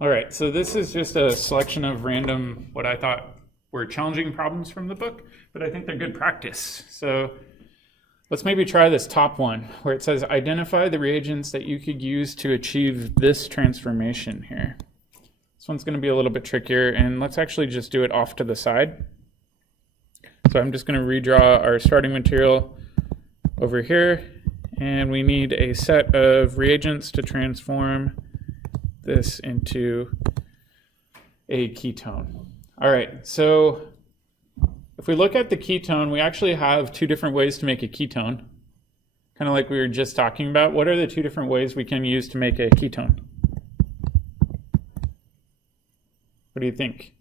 All right, so this is just a selection of random, what I thought were challenging problems from the book, but I think they're good practice. So let's maybe try this top one, where it says, identify the reagents that you could use to achieve this transformation here. This one's going to be a little bit trickier, and let's actually just do it off to the side. So I'm just going to redraw our starting material over here, and we need a set of reagents to transform this into a ketone. All right, so if we look at the ketone, we actually have two different ways to make a ketone, kind of like we were just talking about. What are the two different ways we can use to make a ketone? What do you think?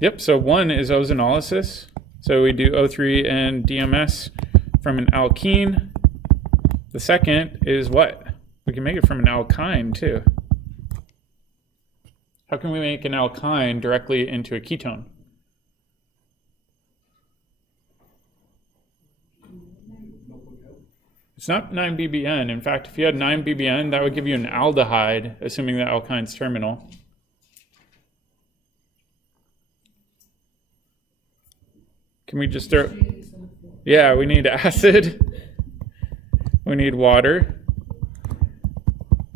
Yep, so one is ozonolysis. So we do O3 and DMS from an alkene. The second is what? We can make it from an alkyne too. How can we make an alkyne directly into a ketone? It's not 9-BBN. In fact, if you had 9-BBN, that would give you an aldehyde, assuming the alkyne's terminal. Can we just throw... Yeah, we need acid. We need water.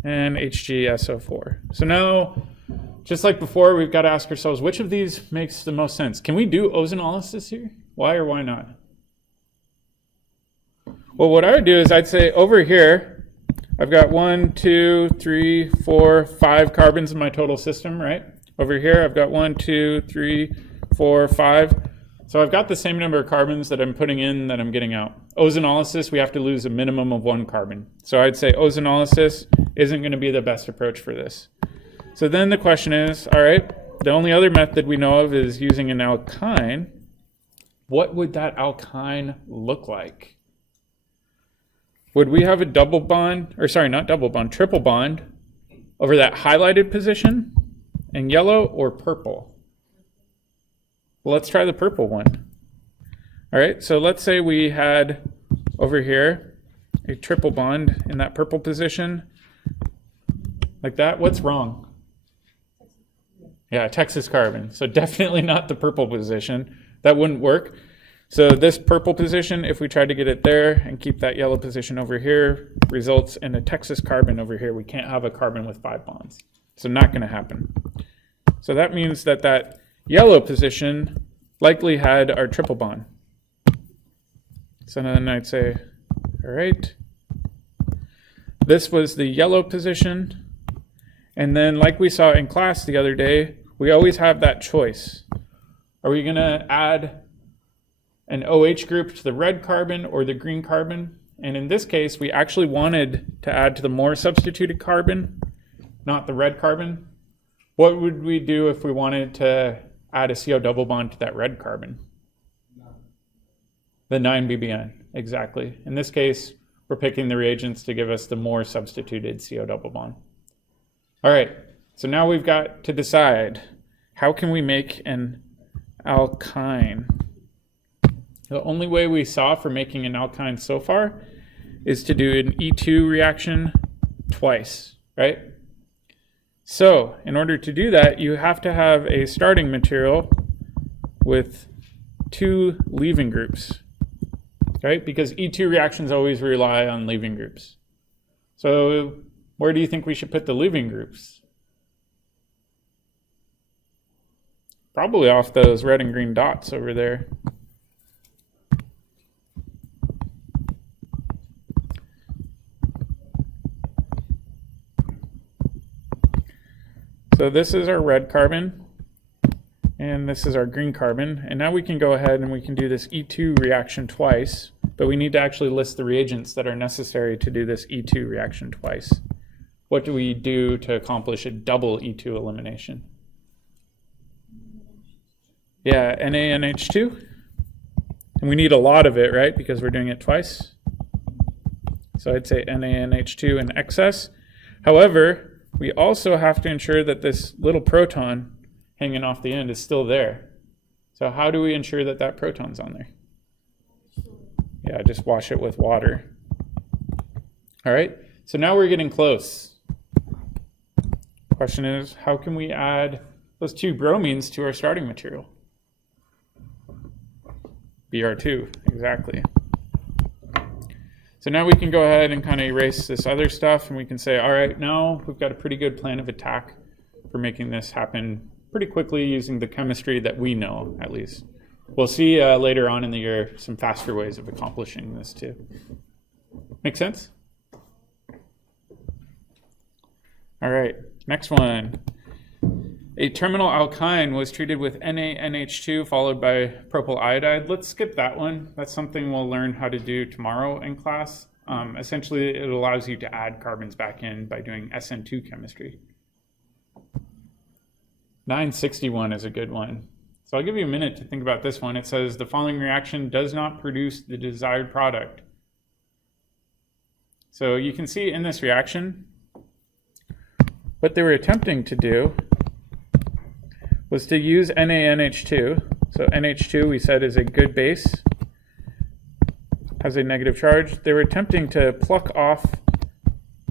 And HgSO4. So now, just like before, we've got to ask ourselves, which of these makes the most sense? Can we do ozonolysis here? Why or why not? Well, what I would do is I'd say over here, I've got 1, 2, 3, 4, 5 carbons in my total system, right? Over here, I've got 1, 2, 3, 4, 5. So I've got the same number of carbons that I'm putting in that I'm getting out. Ozonolysis, we have to lose a minimum of 1 carbon. So I'd say ozonolysis isn't going to be the best approach for this. So then the question is, all right, the only other method we know of is using an alkyne. What would that alkyne look like? Would we have a double bond, or sorry, not double bond, triple bond over that highlighted position in yellow or purple? Well, let's try the purple one. All right, so let's say we had over here a triple bond in that purple position, like that. What's wrong? Yeah, Texas carbon. So definitely not the purple position. That wouldn't work. So this purple position, if we tried to get it there and keep that yellow position over here, results in a Texas carbon over here. We can't have a carbon with 5 bonds. So not going to happen. So that means that that yellow position likely had our triple bond. So then I'd say, all right, this was the yellow position. And then like we saw in class the other day, we always have that choice. Are we going to add an OH group to the red carbon or the green carbon? And in this case, we actually wanted to add to the more substituted carbon, not the red carbon. What would we do if we wanted to add a CO double bond to that red carbon? The 9-BBN, exactly. In this case, we're picking the reagents to give us the more substituted CO double bond. All right, so now we've got to decide, how can we make an alkyne? The only way we saw for making an alkyne so far is to do an E2 reaction twice, right? So in order to do that, you have to have a starting material with 2 leaving groups, right? Because E2 reactions always rely on leaving groups. So where do you think we should put the leaving groups? Probably off those red and green dots over there. So this is our red carbon, and this is our green carbon. And now we can go ahead and we can do this E2 reaction twice, but we need to actually list the reagents that are necessary to do this E2 reaction twice. What do we do to accomplish a double E2 elimination? Yeah, NaNH2. And we need a lot of it, right? Because we're doing it twice. So I'd say NaNH2 in excess. However, we also have to ensure that this little proton hanging off the end is still there. So how do we ensure that that proton's on there? Yeah, just wash it with water. All right, so now we're getting close. Question is, how can we add those 2 bromines to our starting material? Br2, exactly. So now we can go ahead and kind of erase this other stuff, and we can say, all right, now we've got a pretty good plan of attack for making this happen pretty quickly using the chemistry that we know, at least. We'll see later on in the year some faster ways of accomplishing this too. Make sense? All right, next one. A terminal alkyne was treated with NaNH2 followed by propyl iodide. Let's skip that one. That's something we'll learn how to do tomorrow in class. Essentially, it allows you to add carbons back in by doing SN2 chemistry. 961 is a good one. So I'll give you a minute to think about this one. It says the following reaction does not produce the desired product. So you can see in this reaction, what they were attempting to do was to use NaNH2. So NH2 we said is a good base, has a negative charge. They were attempting to pluck off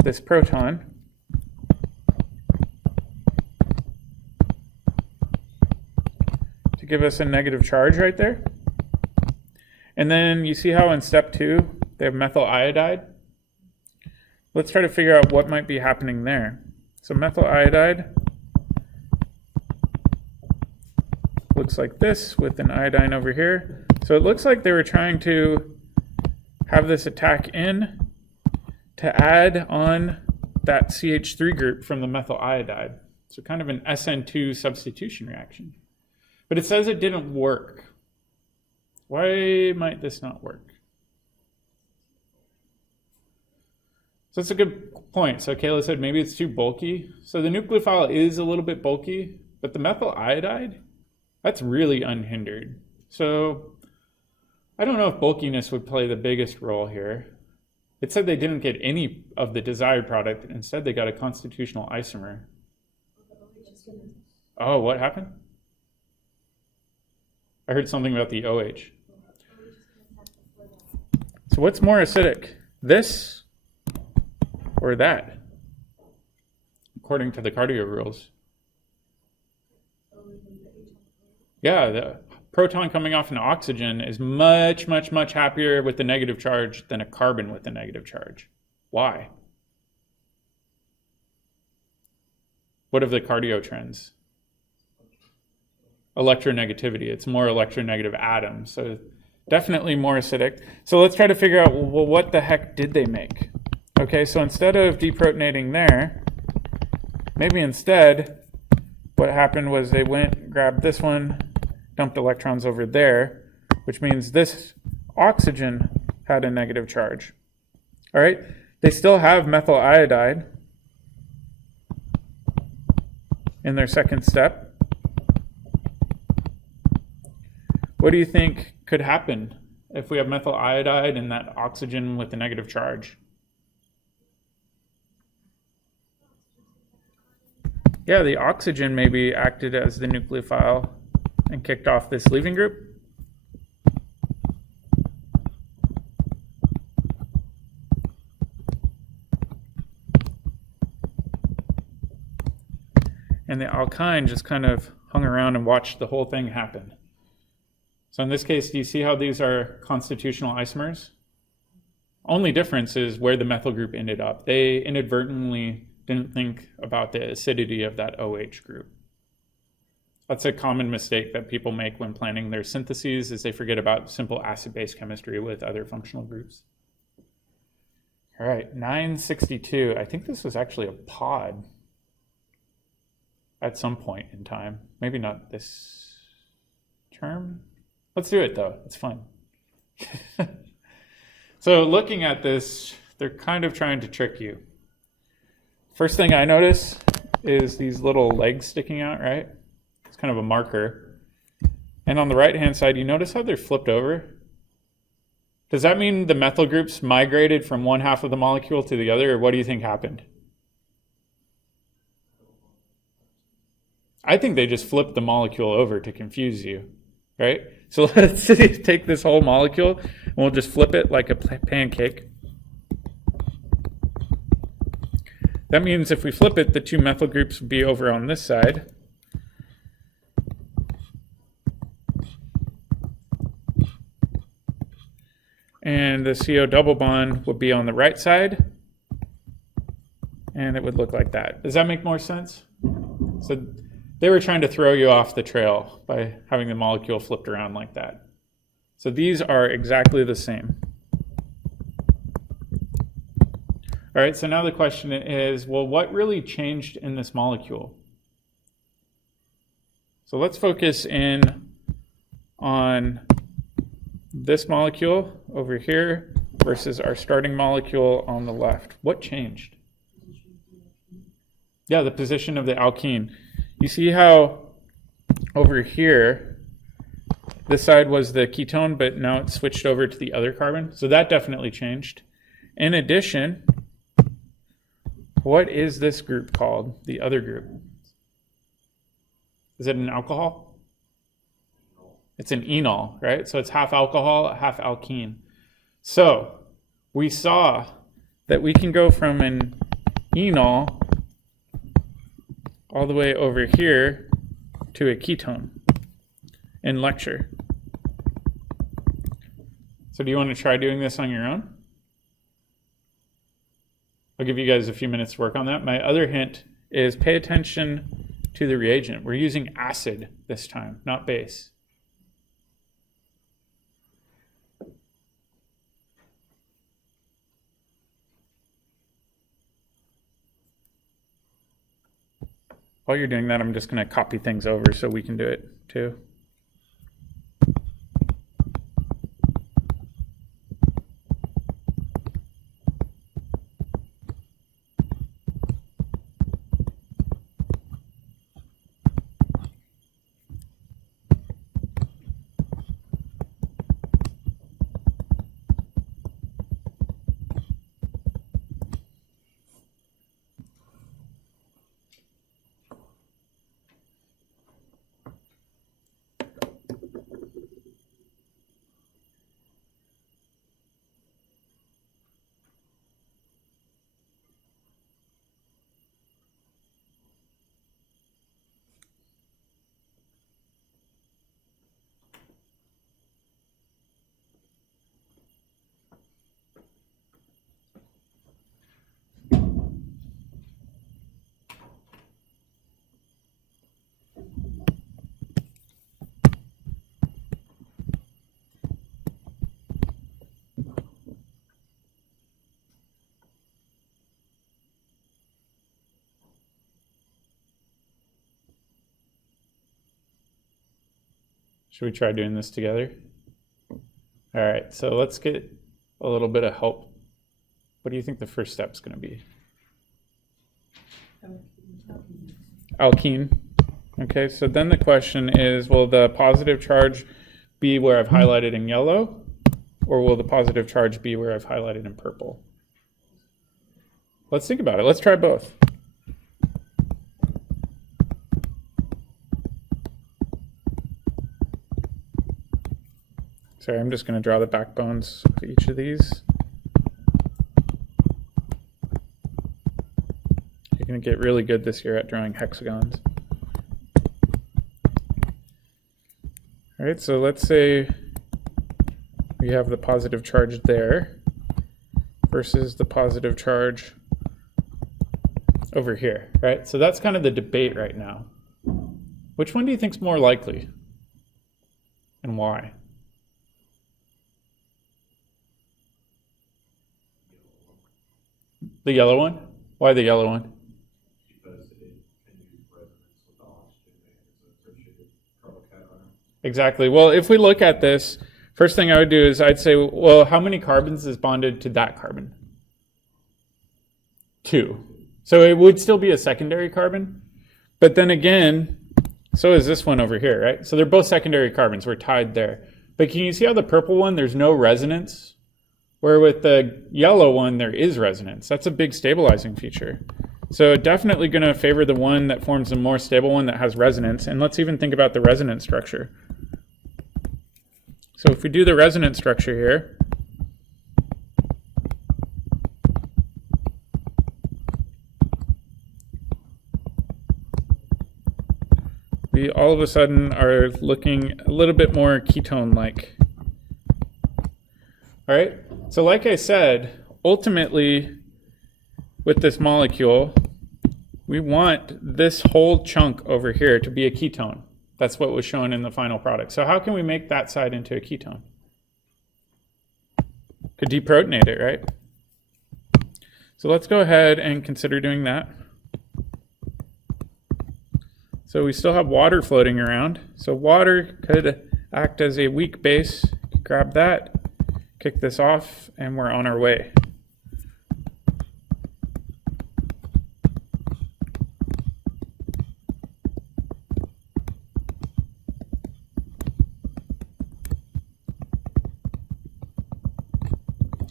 this proton to give us a negative charge right there. And then you see how in step 2 they have methyl iodide? Let's try to figure out what might be happening there. So methyl iodide looks like this with an iodine over here. So it looks like they were trying to have this attack in to add on that CH3 group from the methyl iodide. So kind of an SN2 substitution reaction. But it says it didn't work. Why might this not work? So that's a good point. So Kayla said maybe it's too bulky. So the nucleophile is a little bit bulky, but the methyl iodide, that's really unhindered. So I don't know if bulkiness would play the biggest role here. It said they didn't get any of the desired product. Instead, they got a constitutional isomer. Oh, what happened? I heard something about the OH. So what's more acidic, this or that, according to the cardio rules? Yeah, the proton coming off an oxygen is much, much, much happier with the negative charge than a carbon with a negative charge. Why? What are the cardio trends? Electronegativity. It's more electronegative atoms, so definitely more acidic. So let's try to figure out, well, what the heck did they make? Okay, so instead of deprotonating there, maybe instead what happened was they went, grabbed this one, dumped electrons over there, which means this oxygen had a negative charge. All right, they still have methyl iodide in their second step. What do you think could happen if we have methyl iodide and that oxygen with a negative charge? Yeah, the oxygen maybe acted as the nucleophile and kicked off this leaving group. And the alkyne just kind of hung around and watched the whole thing happen. So in this case, do you see how these are constitutional isomers? Only difference is where the methyl group ended up. They inadvertently didn't think about the acidity of that OH group. That's a common mistake that people make when planning their syntheses, is they forget about simple acid-base chemistry with other functional groups. All right, 962. I think this was actually a pod at some point in time. Maybe not this term. Let's do it though, it's fun. So looking at this, they're kind of trying to trick you. First thing I notice is these little legs sticking out, right? It's kind of a marker. And on the right-hand side, you notice how they're flipped over? Does that mean the methyl groups migrated from one half of the molecule to the other, or what do you think happened? I think they just flipped the molecule over to confuse you, right? So let's take this whole molecule, and we'll just flip it like a pancake. That means if we flip it, the two methyl groups would be over on this side. And the CO double bond would be on the right side. And it would look like that. Does that make more sense? So they were trying to throw you off the trail by having the molecule flipped around like that. So these are exactly the same. All right, so now the question is, well, what really changed in this molecule? So let's focus in on this molecule over here versus our starting molecule on the left. What changed? Yeah, the position of the alkene. You see how over here, this side was the ketone, but now it's switched over to the other carbon. So that definitely changed. In addition, what is this group called, the other group? Is it an alcohol? It's an enol, right? So it's half alcohol, half alkene. So we saw that we can go from an enol all the way over here to a ketone in lecture. So do you want to try doing this on your own? I'll give you guys a few minutes to work on that. My other hint is pay attention to the reagent. We're using acid this time, not base. While you're doing that, I'm just going to copy things over so we can do it too. Should we try doing this together? All right, so let's get a little bit of help. What do you think the first step's going to be? Alkene. Okay, so then the question is, will the positive charge be where I've highlighted in yellow, or will the positive charge be where I've highlighted in purple? Let's think about it. Let's try both. Sorry, I'm just going to draw the backbones for each of these. You're going to get really good this year at drawing hexagons. All right, so let's say we have the positive charge there versus the positive charge over here, right? So that's kind of the debate right now. Which one do you think is more likely and why? The yellow one? Why the yellow one? Because it can use resonance with oxygen as an associated carbocation. Exactly. Well, if we look at this, first thing I would do is I'd say, well, how many carbons is bonded to that carbon? 2. So it would still be a secondary carbon. But then again, so is this one over here, right? So they're both secondary carbons. We're tied there. But can you see how the purple one, there's no resonance? Where with the yellow one, there is resonance. That's a big stabilizing feature. So definitely going to favor the one that forms a more stable one that has resonance. And let's even think about the resonance structure. So if we do the resonance structure here, we all of a sudden are looking a little bit more ketone-like. All right, so like I said, ultimately with this molecule, we want this whole chunk over here to be a ketone. That's what was shown in the final product. So how can we make that side into a ketone? Could deprotonate it, right? So let's go ahead and consider doing that. So we still have water floating around. So water could act as a weak base. Grab that, kick this off, and we're on our way.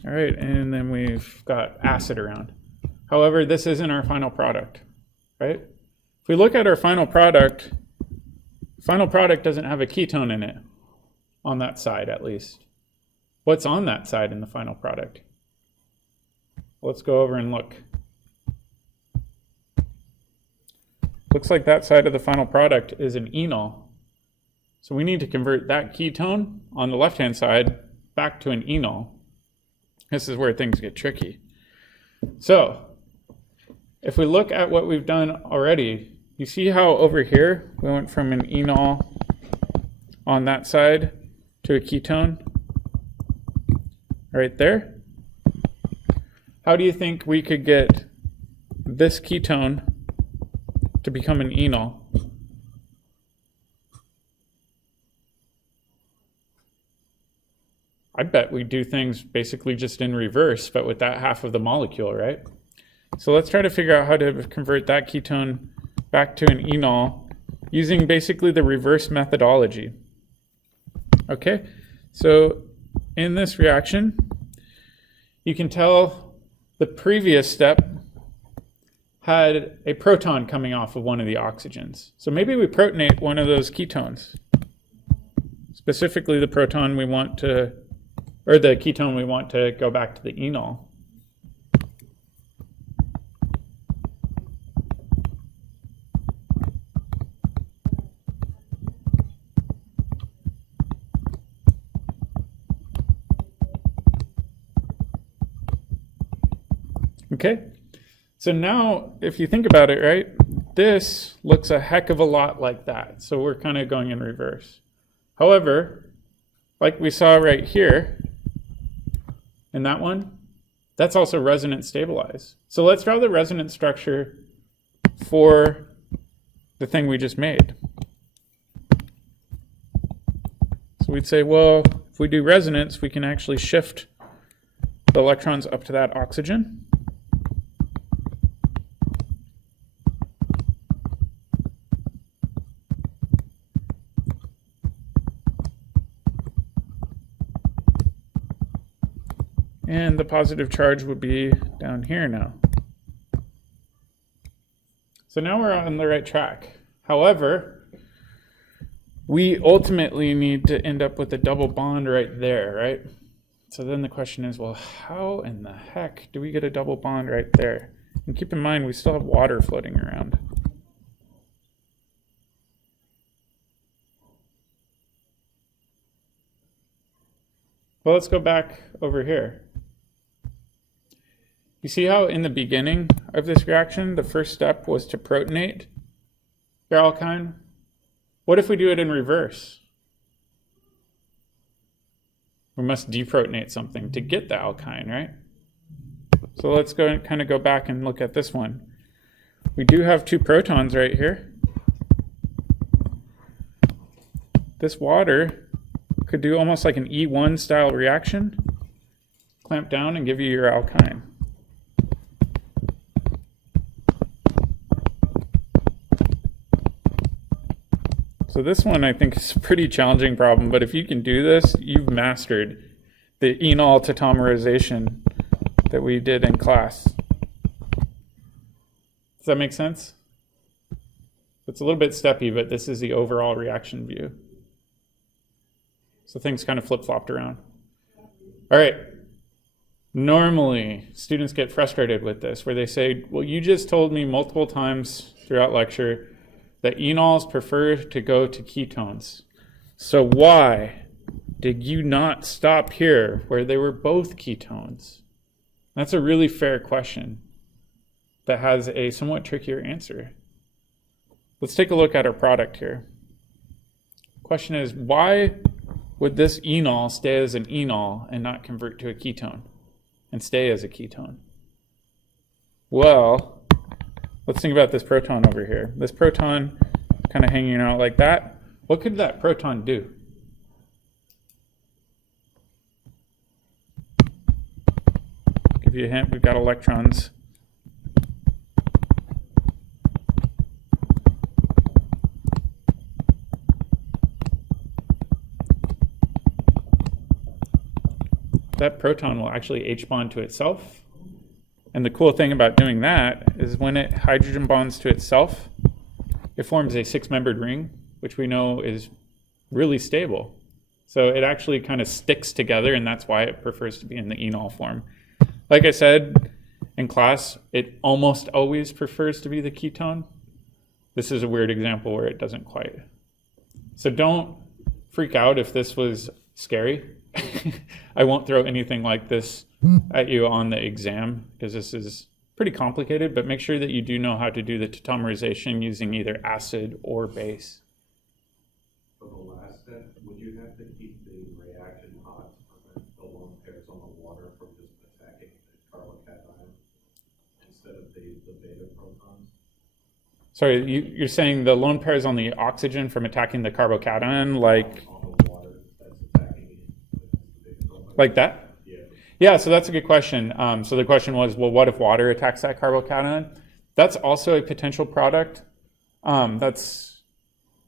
All right, and then we've got acid around. However, this isn't our final product, right? If we look at our final product doesn't have a ketone in it, on that side at least. What's on that side in the final product? Let's go over and look. Looks like that side of the final product is an enol. So we need to convert that ketone on the left-hand side back to an enol. This is where things get tricky. So if we look at what we've done already, you see how over here we went from an enol on that side to a ketone right there? How do you think we could get this ketone to become an enol? I bet we do things basically just in reverse, but with that half of the molecule, right? So let's try to figure out how to convert that ketone back to an enol using basically the reverse methodology. Okay, so in this reaction, you can tell the previous step had a proton coming off of one of the oxygens. So maybe we protonate one of those ketones, specifically the proton we want to, or the ketone we want to go back to the enol. Okay, so now if you think about it, right, this looks a heck of a lot like that. So we're kind of going in reverse. However, like we saw right here, in that one, that's also resonance stabilized. So let's draw the resonance structure for the thing we just made. So we'd say, well, if we do resonance, we can actually shift the electrons up to that oxygen. And the positive charge would be down here now. So now we're on the right track. However, we ultimately need to end up with a double bond right there, right? So then the question is, well, how in the heck do we get a double bond right there? And keep in mind, we still have water floating around. Well, let's go back over here. You see how in the beginning of this reaction, the first step was to protonate your alkyne? What if we do it in reverse? We must deprotonate something to get the alkyne, right? So let's go and kind of go back and look at this one. We do have two protons right here. This water could do almost like an E1 style reaction. Clamp down and give you your alkyne. So this one I think is a pretty challenging problem, but if you can do this, you've mastered the enol tautomerization that we did in class. Does that make sense? It's a little bit steppy, but this is the overall reaction view. So things kind of flip-flopped around. All right. Normally, students get frustrated with this, where they say, well, you just told me multiple times throughout lecture that enols prefer to go to ketones. So why did you not stop here where they were both ketones? That's a really fair question that has a somewhat trickier answer. Let's take a look at our product here. Question is, why would this enol stay as an enol and not convert to a ketone and stay as a ketone? Well, let's think about this proton over here. This proton kind of hanging out like that. What could that proton do? Give you a hint, we've got electrons. That proton will actually H bond to itself. And the cool thing about doing that is when it hydrogen bonds to itself, it forms a 6-membered ring, which we know is really stable. So it actually kind of sticks together, and that's why it prefers to be in the enol form. Like I said in class, it almost always prefers to be the ketone. This is a weird example where it doesn't quite. So don't freak out if this was scary. I won't throw anything like this at you on the exam because this is pretty complicated, but make sure that you do know how to do the tautomerization using either acid or base. For the last step, would you have to keep the reaction hot to prevent the lone pairs on the water from just attacking the carbocation instead of the beta protons? Sorry, you're saying the lone pairs on the oxygen from attacking the carbocation, like On the water that's attacking the beta proton? like that? Yeah, so that's a good question. So the question was, well, what if water attacks that carbocation? That's also a potential product. That's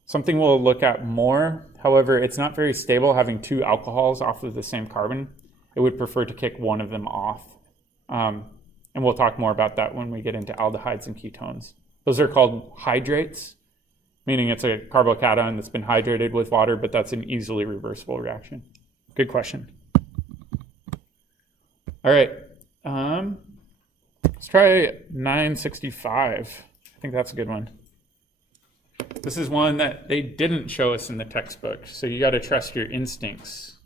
something we'll look at more. However, it's not very stable having 2 alcohols off of the same carbon. It would prefer to kick one of them off. And we'll talk more about that when we get into aldehydes and ketones. Those are called hydrates, meaning it's a carbocation that's been hydrated with water, but that's an easily reversible reaction. Good question. All right, let's try 965. I think that's a good one. This is one that they didn't show us in the textbook, so you got to trust your instincts.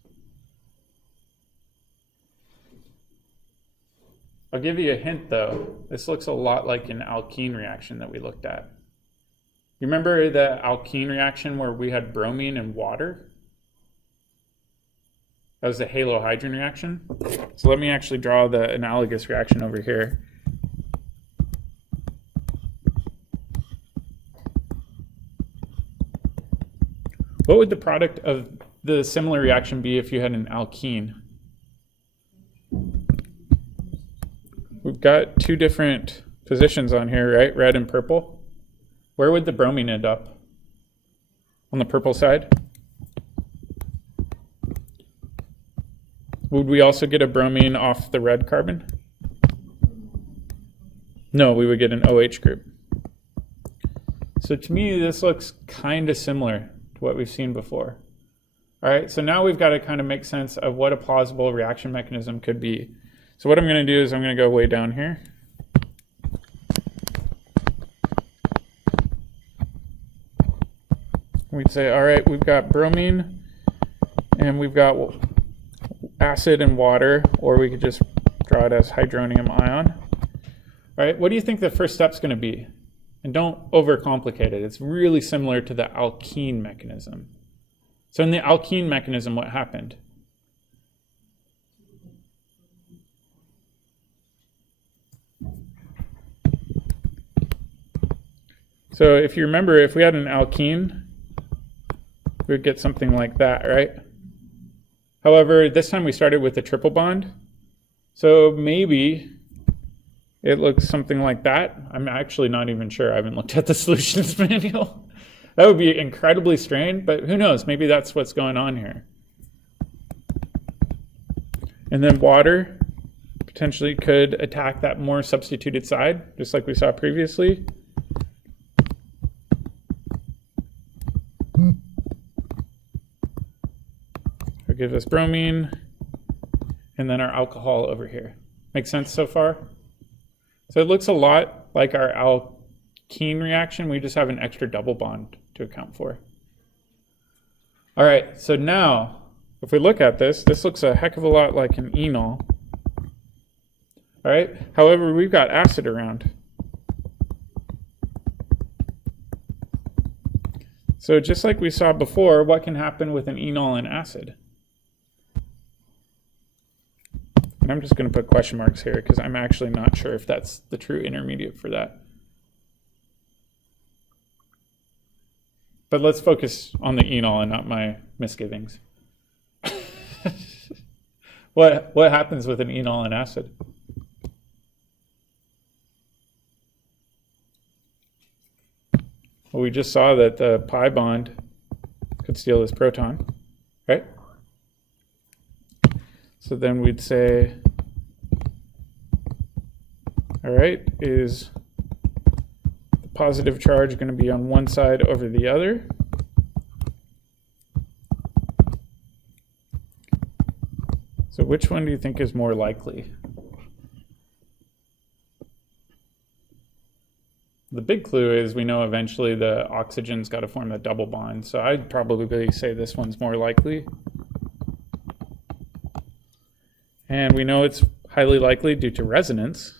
I'll give you a hint, though. This looks a lot like an alkene reaction that we looked at. You remember the alkene reaction where we had bromine and water? That was the halohydrin reaction. So let me actually draw the analogous reaction over here. What would the product of the similar reaction be if you had an alkene? We've got 2 different positions on here, right? Red and purple. Where would the bromine end up? On the purple side? Would we also get a bromine off the red carbon? No, we would get an OH group. So to me, this looks kind of similar to what we've seen before. All right, so now we've got to kind of make sense of what a plausible reaction mechanism could be. So what I'm going to do is I'm going to go way down here. We'd say, all right, we've got bromine and we've got acid and water, or we could just draw it as hydronium ion. All right, what do you think the first step's going to be? And don't overcomplicate it. It's really similar to the alkene mechanism. So in the alkene mechanism, what happened? So if you remember, if we had an alkene, we would get something like that, right? However, this time we started with a triple bond. So maybe it looks something like that. I'm actually not even sure. I haven't looked at the solutions manual. That would be incredibly strange, but who knows? Maybe that's what's going on here. And then water potentially could attack that more substituted side, just like we saw previously. It'll give us bromine, and then our alcohol over here. Make sense so far? So it looks a lot like our Alkyne reaction, we just have an extra double bond to account for. All right, so now, if we look at this, this looks a heck of a lot like an enol. All right, however, we've got acid around. So just like we saw before, what can happen with an enol and acid? And I'm just going to put question marks here because I'm actually not sure if that's the true intermediate for that. But let's focus on the enol and not my misgivings. What happens with an enol and acid? Well, we just saw that the pi bond could steal this proton, right? So then we'd say, all right, is the positive charge going to be on one side over the other? So which one do you think is more likely? The big clue is we know eventually the oxygen's got to form a double bond. So I'd probably say this one's more likely. And we know it's highly likely due to resonance.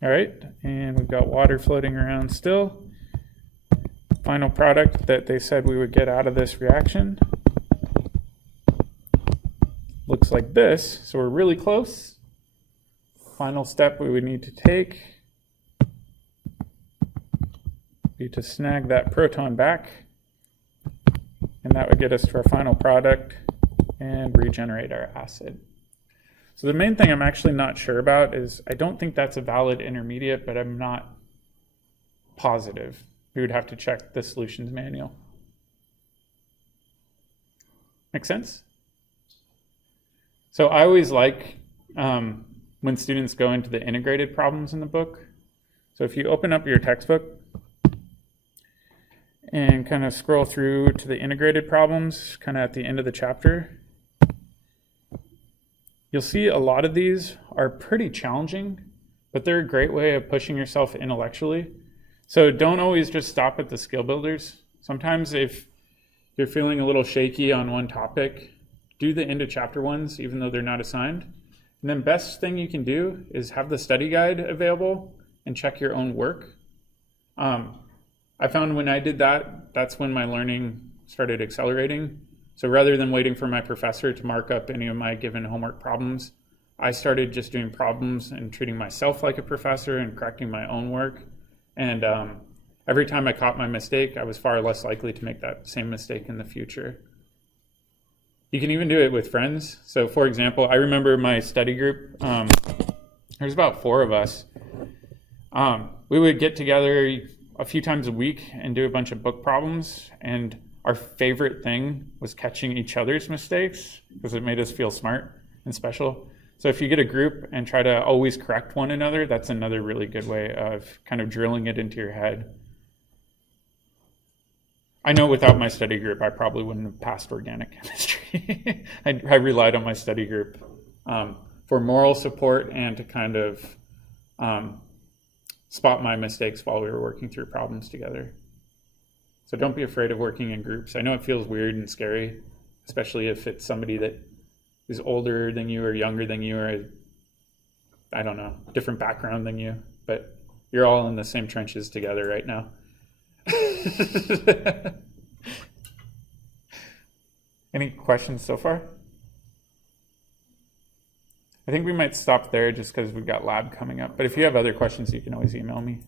All right, and we've got water floating around still. Final product that they said we would get out of this reaction looks like this. So we're really close. Final step we would need to take be to snag that proton back, and that would get us to our final product and regenerate our acid. So the main thing I'm actually not sure about is I don't think that's a valid intermediate, but I'm not positive. We would have to check the solutions manual. Make sense? So I always like when students go into the integrated problems in the book. So if you open up your textbook and kind of scroll through to the integrated problems, kind of at the end of the chapter, you'll see a lot of these are pretty challenging, but they're a great way of pushing yourself intellectually. So don't always just stop at the skill builders. Sometimes if you're feeling a little shaky on one topic, do the end of chapter ones, even though they're not assigned. And then best thing you can do is have the study guide available and check your own work. I found when I did that, that's when my learning started accelerating. So rather than waiting for my professor to mark up any of my given homework problems, I started just doing problems and treating myself like a professor and correcting my own work. And every time I caught my mistake, I was far less likely to make that same mistake in the future. You can even do it with friends. So for example, I remember my study group, there's about 4 of us. We would get together a few times a week and do a bunch of book problems. And our favorite thing was catching each other's mistakes because it made us feel smart and special. So if you get a group and try to always correct one another, that's another really good way of kind of drilling it into your head. I know without my study group, I probably wouldn't have passed organic chemistry. I relied on my study group for moral support and to kind of spot my mistakes while we were working through problems together. So don't be afraid of working in groups. I know it feels weird and scary, especially if it's somebody that is older than you or younger than you or, I don't know, different background than you, but you're all in the same trenches together right now. Any questions so far? I think we might stop there just because we've got lab coming up, but if you have other questions, you can always email me.